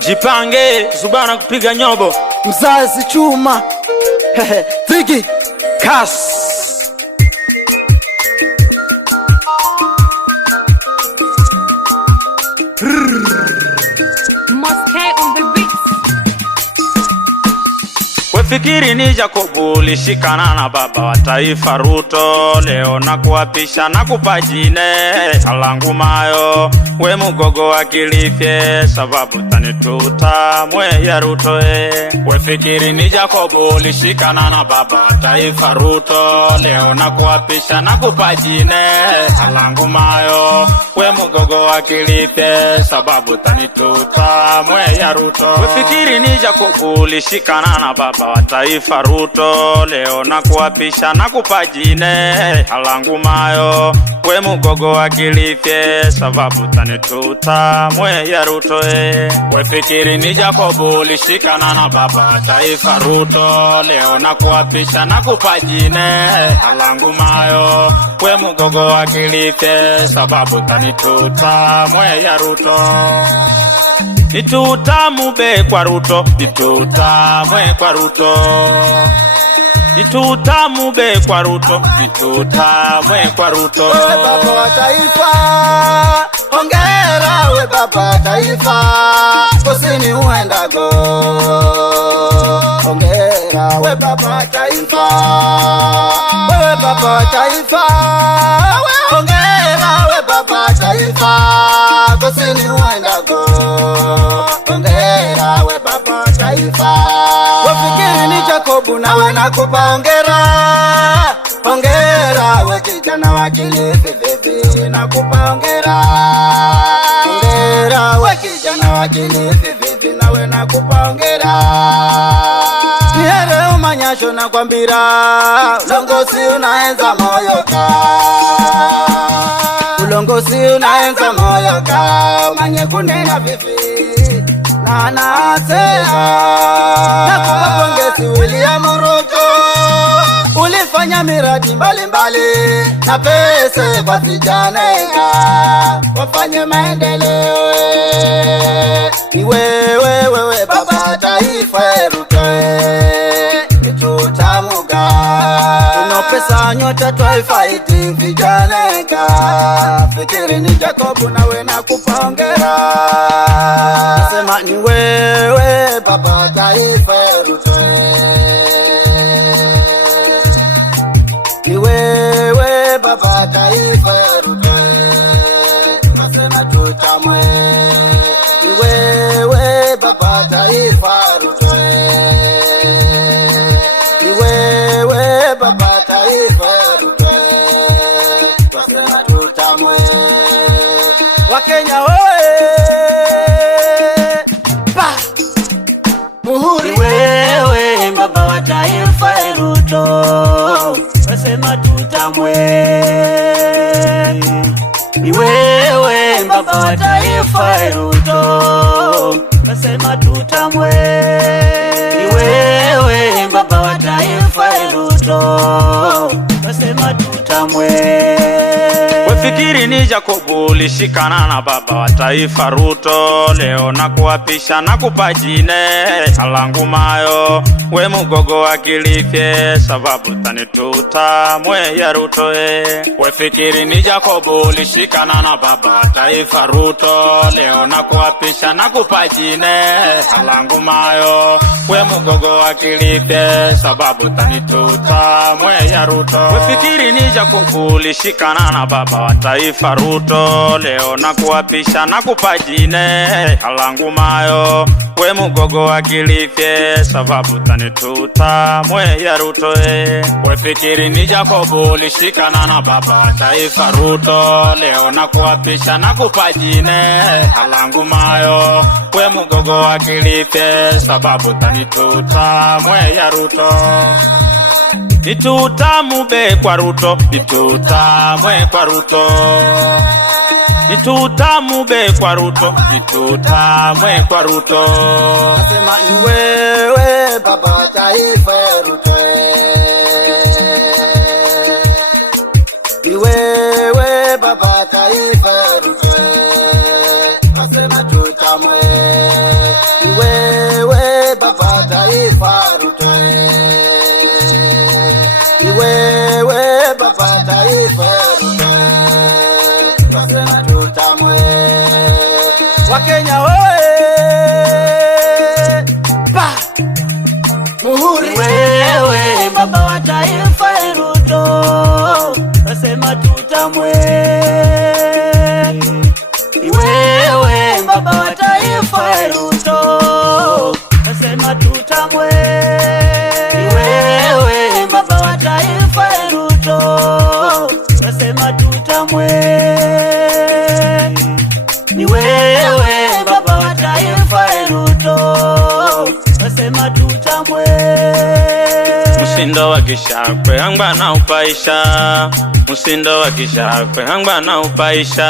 Jipange Zubana kupiga nyobo mzazi chuma Tiki Kas Wefikiri ni Jacobu ulishikana na baba wa taifa Ruto, leo na kuapisha na kupajine alangu mayo we mugogo wa kilifye sababu tanituta mwe ya Ruto Wefikiri ni Jacobu ulishikana na baba wa taifa Ruto, leo na kuapisha na kupajine alangu mayo we mugogo wa kilifye sababu tanituta mwe ya Ruto Wefikiri ni Jacobu ulishikana na baba wa taifa Ruto, leo na kuapisha na kupajine alangu mayo we mugogo wa kilifye sababu tanituta mwe ya Ruto Wefikiri ni Jacobu ulishikana na baba wa taifa Ruto, leo na kuapisha na kupajine alangu mayo we mugogo wa kilifye sababu tanituta mwe ya Ruto Nituta mube kwa Ruto, nituta mwe kwa Ruto Nituta mube kwa Ruto, nituta mwe kwa Ruto We baba wa taifa, hongera we baba wa taifa Kusini uendago Hongera we baba wa taifa Wewe baba wa taifa Hongera we baba wa taifa Kusini uendago Hongera we baba wa taifa Wefikiri ni Jacobu nawe nakupa hongera Hongera we kijana wa Kilifi vivi nakupa hongera Hongera we kijana wa Kilifi vivi nawe nakupa hongera Nihere umanyasho na kwambira Ulongozi unaenza moyo ka Ulongozi unaenza moyo ka Umanye kunena vivi na nasea Nakupa pongezi William Ruto Ulifanya miradi mbalimbali na pesa kwa vijana wafanye maendeleo Ni wewe baba taifa Ruto Nitutamuga Unopesa nyota twaifighting vijana Fikiri ni Jacobu nawe nakupa hongera Nasema ni wewe baba taifa Ruto Ni wewe baba taifa Ruto Nasema tutamwe Ni wewe baba taifa Ruto Ni wewe baba taifa Ruto Nasema tutamwe Wakenya oe Pa Muhuri Ni wewe baba wa taifa Ruto Nasema tutamwe Ni wewe baba wa taifa Ruto Nasema tutamwe Ni wewe baba wa taifa Ruto Nasema tutamwe Wefikiri ni Jacobu ulishikana na baba wa taifa Ruto, leo na kuapisha na kupajine alangu mayo we mugogo wa kilifye sababu tanituta mwe ya Ruto Wefikiri ni Jacobu ulishikana na baba wa taifa Ruto, leo na kuapisha na kupajine alangu mayo we mugogo wa kilifye sababu tanituta mwe ya Ruto Wefikiri ni Jacobu ulishikana na baba wa taifa Ruto, leo na kuapisha na kupajine alangu mayo we mugogo wa kilifye sababu tanituta mwe ya Ruto Wefikiri ni Jacobu ulishikana na baba wa taifa Ruto, leo na kuapisha na kupajine alangu mayo we mugogo wa kilifye sababu tanituta mwe ya Ruto Nituta mube kwa Ruto, nituta mwe kwa Ruto Nituta mube kwa Ruto, nituta mwe kwa Ruto Nasema ni wewe baba taifa Ruto Ni wewe baba taifa Ruto Nasema tutamwe baba wa taifa Ruto, twasema tutamwe. Wakenya oye, pa muhuri. Wewe baba wa taifa Ruto, twasema tutamwe. Wewe baba wa taifa Ruto, twasema tutamwe. Wewe baba wa taifa Ruto, twasema tutamwe. Ni wewe baba wa taifa Ruto, twasema tutamwe. Musindo wa Gishakwe hangwa na upaisha, musindo wa Gishakwe hangwa na upaisha.